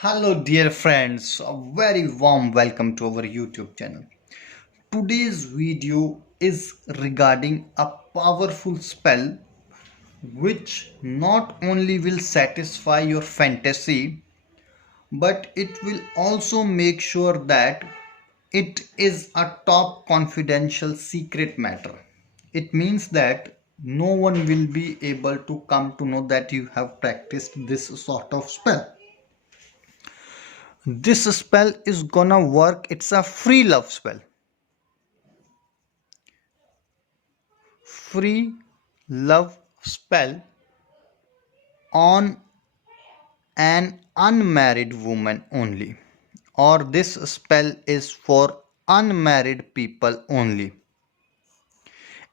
Hello, dear friends. A very warm welcome to our YouTube channel. Today's video is regarding a powerful spell which not only will satisfy your fantasy but it will also make sure that it is a top confidential secret matter. It means that no one will be able to come to know that you have practiced this sort of spell. This spell is gonna work. It's a free love spell. Free love spell on an unmarried woman only. Or this spell is for unmarried people only.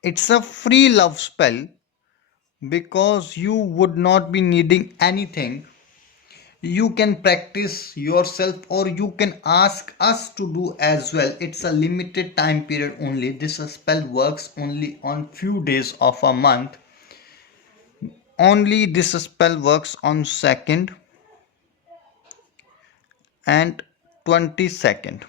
It's a free love spell because you would not be needing anything. You can practice yourself or you can ask us to do as well. It's a limited time period only. This spell works only on few days of a month. Only this spell works on 2nd and 22nd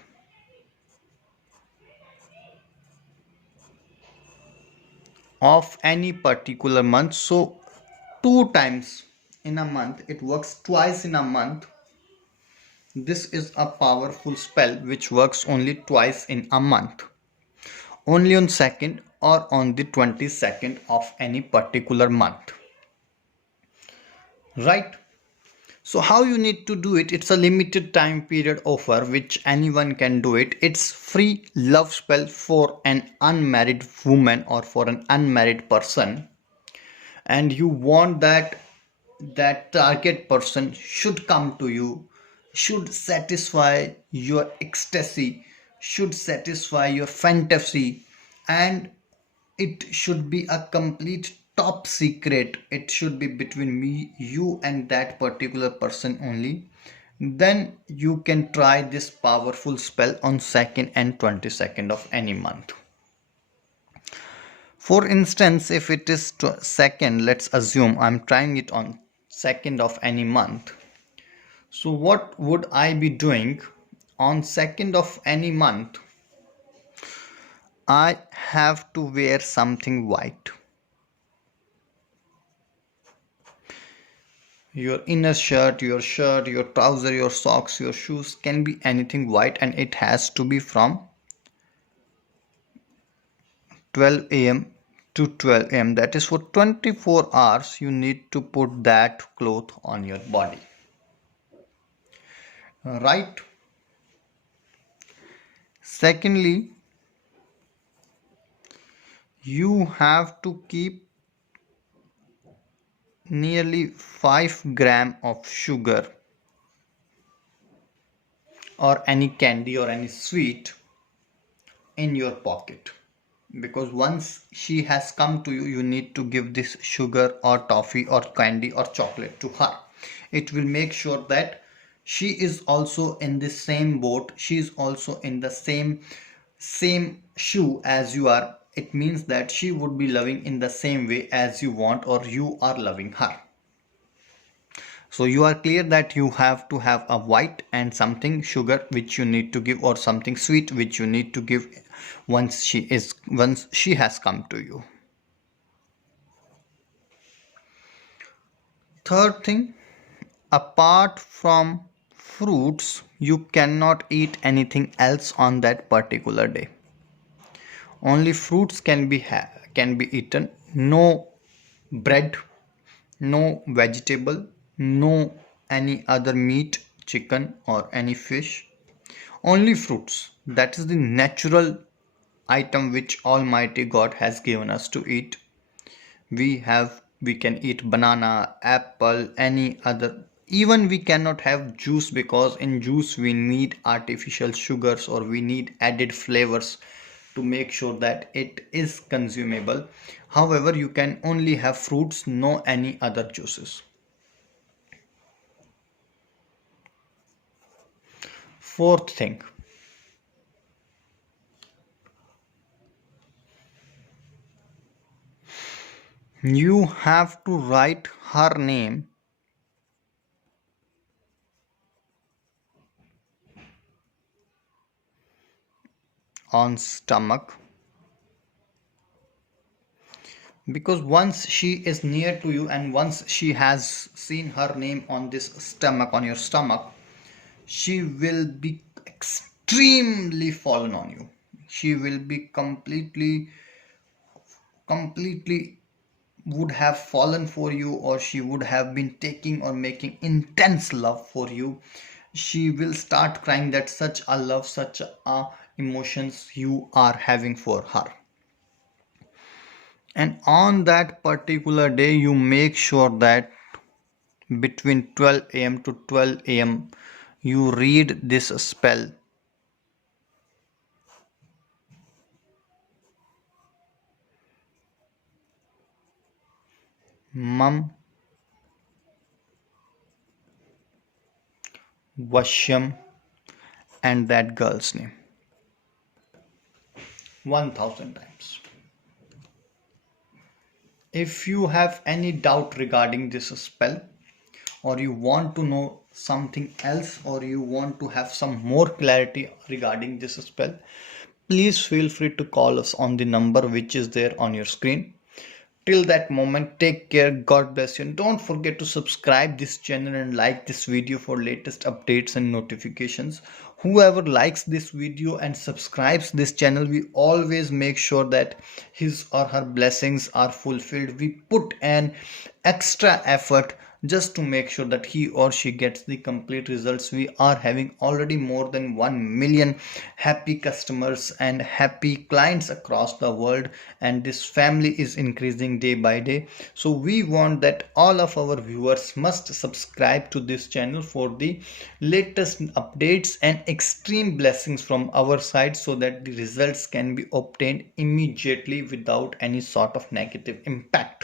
of any particular month. So two times in a month. It works twice in a month. This is a powerful spell which works only twice in a month. Only on 2nd or on the 22nd of any particular month, right? So how you need to do it? It's a limited time period offer which anyone can do it. It's free love spell for an unmarried woman or for an unmarried person, and you want that target person should come to you, should satisfy your ecstasy, should satisfy your fantasy, and it should be a complete top secret. It should be between me, you, and that particular person only. Then you can try this powerful spell on 2nd and 22nd of any month. For instance, if it is 2nd, let's assume I'm trying it on 2nd of any month. So what would I be doing on 2nd of any month? I have to wear something white. Your inner shirt, your trouser, your socks, your shoes can be anything white, and it has to be from 12 a.m. to 12 a.m. That is for 24 hours. You need to put that cloth on your body. Right? Secondly, you have to keep nearly 5 gram of sugar or any candy or any sweet in your pocket, because once she has come to you, you need to give this sugar or toffee or candy or chocolate to her. It will make sure that she is also in the same boat, she is also in the same shoe as you are. It means that she would be loving in the same way as you want, or you are loving her. So you are clear that you have to have a white and something sugar which you need to give, or something sweet which you need to give once she has come to you. Third thing, apart from fruits, you cannot eat anything else on that particular day. Only fruits can be eaten. No bread, no vegetable, no any other meat, chicken or any fish. Only fruits. That is the natural item which Almighty God has given us to eat. We can eat banana, apple, any other. Even we cannot have juice, because in juice we need artificial sugars or we need added flavors to make sure that it is consumable. However, you can only have fruits, no any other juices. Fourth thing, you have to write her name on stomach, because once she is near to you and once she has seen her name on this stomach, on your stomach, she will be extremely fallen on you. She will be completely would have fallen for you, or she would have been taking or making intense love for you. She will start crying that such a love, such a emotions you are having for her. And on that particular day, you make sure that between 12 a.m. to 12 a.m. you read this spell. Mum Vashyam and that girl's name 1000 times. If you have any doubt regarding this spell, or you want to know something else, or you want to have some more clarity regarding this spell, please feel free to call us on the number which is there on your screen. Till that moment, take care, God bless you, and don't forget to subscribe this channel and like this video for latest updates and notifications. Whoever likes this video and subscribes this channel, we always make sure that his or her blessings are fulfilled. We put an extra effort just to make sure that he or she gets the complete results. We are having already more than 1 million happy customers and happy clients across the world, and this family is increasing day by day. So we want that all of our viewers must subscribe to this channel for the latest updates and extreme blessings from our side, so that the results can be obtained immediately without any sort of negative impact.